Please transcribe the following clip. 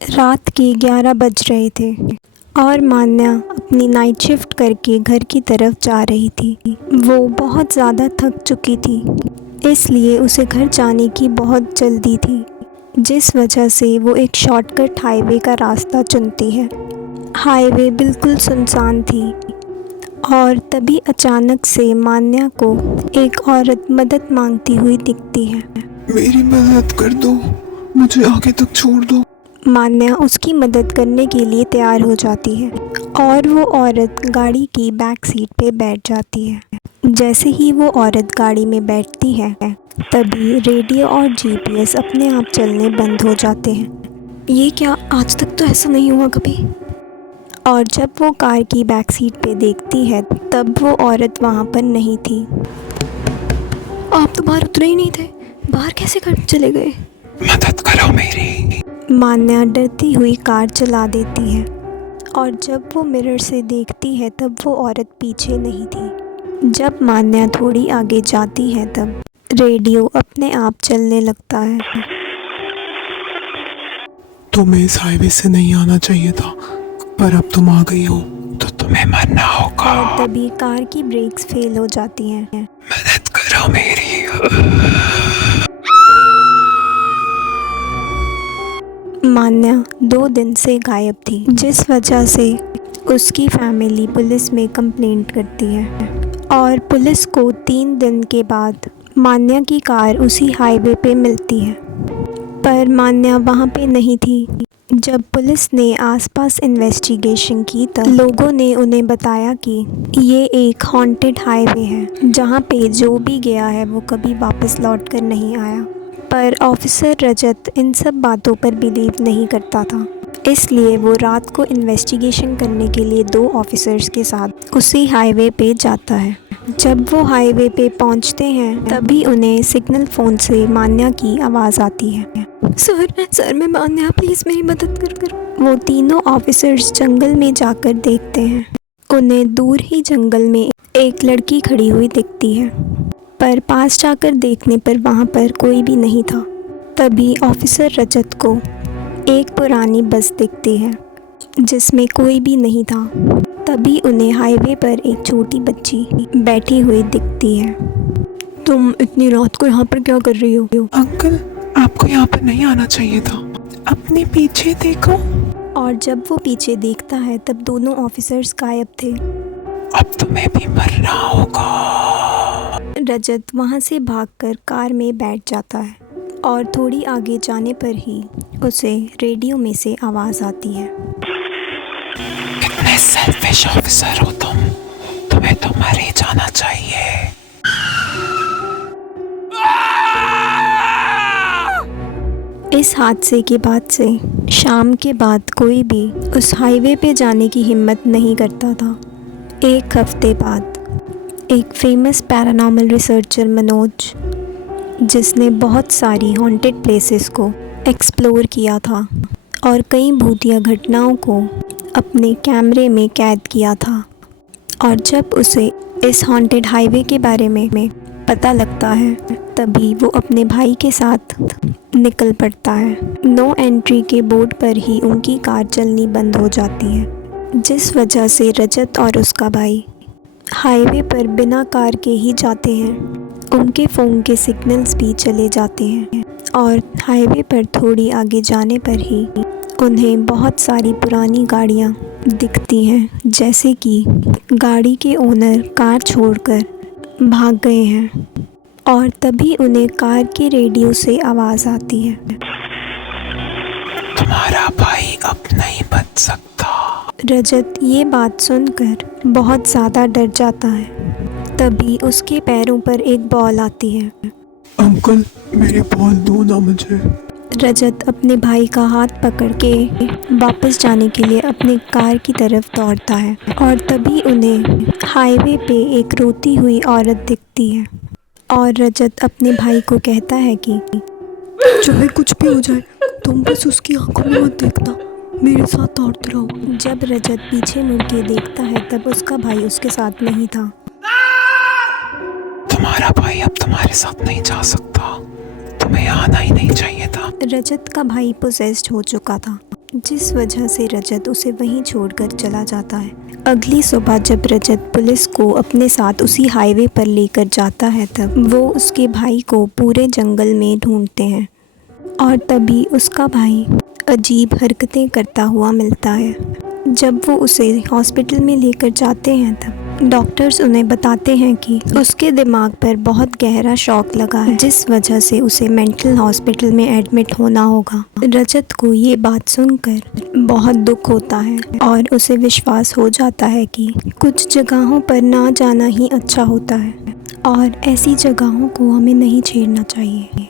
रात के 11 बज रहे थे और मान्या अपनी नाइट शिफ्ट करके घर की तरफ जा रही थी। वो बहुत ज़्यादा थक चुकी थी, इसलिए उसे घर जाने की बहुत जल्दी थी, जिस वजह से वो एक शॉर्टकट हाईवे का रास्ता चुनती है। हाईवे बिल्कुल सुनसान थी और तभी अचानक से मान्या को एक औरत मदद मांगती हुई दिखती है। मेरी मदद कर दो, मुझे आगे तक छोड़ दो। मान्या उसकी मदद करने के लिए तैयार हो जाती है और वो औरत गाड़ी की बैक सीट पे बैठ जाती है। जैसे ही वो औरत गाड़ी में बैठती है तभी रेडियो और जीपीएस अपने आप चलने बंद हो जाते हैं। ये क्या, आज तक तो ऐसा नहीं हुआ कभी। और जब वो कार की बैक सीट पे देखती है तब वो औरत वहाँ पर नहीं थी। आप तो बाहर उतरे ही नहीं थे, बाहर कैसे कर चले गए? मदद करो मेरी। मान्या डरती हुई कार चला देती है और जब वो मिरर से देखती है तब वो औरत पीछे नहीं थी। जब मान्या थोड़ी आगे जाती है तब रेडियो अपने आप चलने लगता है। तुम्हें इस हाईवे से नहीं आना चाहिए था, पर अब तुम आ गई हो तो तुम्हें मरना होगा। और तभी कार की ब्रेक्स फेल हो जाती हैं। मदद करो मेरी। मान्या 2 दिन से गायब थी, जिस वजह से उसकी फैमिली पुलिस में कंप्लेंट करती है और पुलिस को 3 दिन के बाद मान्या की कार उसी हाईवे पे मिलती है। पर मान्या वहाँ पे नहीं थी। जब पुलिस ने आसपास इन्वेस्टिगेशन की तब लोगों ने उन्हें बताया कि ये एक हॉन्टेड हाईवे है, जहाँ पे जो भी गया है वो कभी वापस लौट कर नहीं आया। पर ऑफिसर रजत इन सब बातों पर बिलीव नहीं करता था, इसलिए वो रात को इन्वेस्टिगेशन करने के लिए 2 ऑफिसर्स के साथ उसी हाईवे पे जाता है। जब वो हाईवे पे पहुंचते हैं तभी उन्हें सिग्नल फ़ोन से मान्या की आवाज़ आती है। सर मैं मान्या, प्लीज़ मेरी मदद कर। वो तीनों ऑफिसर्स जंगल में जाकर देखते हैं। उन्हें दूर ही जंगल में एक लड़की खड़ी हुई दिखती है, पर पास जाकर देखने पर वहाँ पर कोई भी नहीं था। तभी ऑफिसर रजत को एक पुरानी बस दिखती है जिसमें कोई भी नहीं था। तभी उन्हें हाईवे पर एक छोटी बच्ची बैठी हुई दिखती है। तुम इतनी रात को यहाँ पर क्या कर रही हो? अंकल, आपको यहाँ पर नहीं आना चाहिए था, अपने पीछे देखो। और जब वो पीछे देखता है तब दोनों ऑफिसर्स गायब थे। अब तुम्हें भी मरना होगा। रजत वहाँ से भागकर कार में बैठ जाता है और थोड़ी आगे जाने पर ही उसे रेडियो में से आवाज़ आती है। कितने सेल्फिश ऑफिसर हो तुम, तुम्हें तो मर ही जाना चाहिए। इस हादसे के बाद से शाम के बाद कोई भी उस हाईवे पे जाने की हिम्मत नहीं करता था। एक हफ्ते बाद एक फेमस पैरानॉर्मल रिसर्चर मनोज, जिसने बहुत सारी हॉन्टेड प्लेसेस को एक्सप्लोर किया था और कई भूतिया घटनाओं को अपने कैमरे में कैद किया था, और जब उसे इस हॉन्टेड हाईवे के बारे में पता लगता है तभी वो अपने भाई के साथ निकल पड़ता है। नो एंट्री के बोर्ड पर ही उनकी कार चलनी बंद हो जाती है, जिस वजह से रजत और उसका भाई हाईवे पर बिना कार के ही जाते हैं। उनके फ़ोन के सिग्नल्स भी चले जाते हैं और हाईवे पर थोड़ी आगे जाने पर ही उन्हें बहुत सारी पुरानी गाड़ियाँ दिखती हैं, जैसे कि गाड़ी के ओनर कार छोड़कर भाग गए हैं। और तभी उन्हें कार के रेडियो से आवाज़ आती है। तुम्हारा भाई अब नहीं बच सकता। रजत ये बात सुनकर बहुत ज़्यादा डर जाता है। तभी उसके पैरों पर एक बॉल आती है। अंकल, मेरी बॉल दो ना मुझे। रजत अपने भाई का हाथ पकड़ के वापस जाने के लिए अपने कार की तरफ दौड़ता है और तभी उन्हें हाईवे पे एक रोती हुई औरत दिखती है। और रजत अपने भाई को कहता है कि चाहे कुछ भी हो जाए, तुम बस उसकी आंखों में मत देखना, मेरे साथ दौड़ते रहो। जब रजत पीछे मुड़ के देखता है तब उसका भाई उसके साथ नहीं था। तुम्हारा भाई अब तुम्हारे साथ नहीं जा सकता, तुम्हें आना ही नहीं चाहिए था। रजत का भाई पोसेस्ड हो चुका था जिस वजह से रजत उसे वहीं छोड़कर चला जाता है। अगली सुबह जब रजत पुलिस को अपने साथ उसी हाईवे पर लेकर जाता है तब वो उसके भाई को पूरे जंगल में ढूंढते हैं और तभी उसका भाई अजीब हरकतें करता हुआ मिलता है। जब वो उसे हॉस्पिटल में लेकर जाते हैं तब डॉक्टर्स उन्हें बताते हैं कि उसके दिमाग पर बहुत गहरा शॉक लगा है जिस वजह से उसे मेंटल हॉस्पिटल में एडमिट होना होगा। रजत को ये बात सुनकर बहुत दुख होता है और उसे विश्वास हो जाता है कि कुछ जगहों पर ना जाना ही अच्छा होता है और ऐसी जगहों को हमें नहीं छेड़ना चाहिए।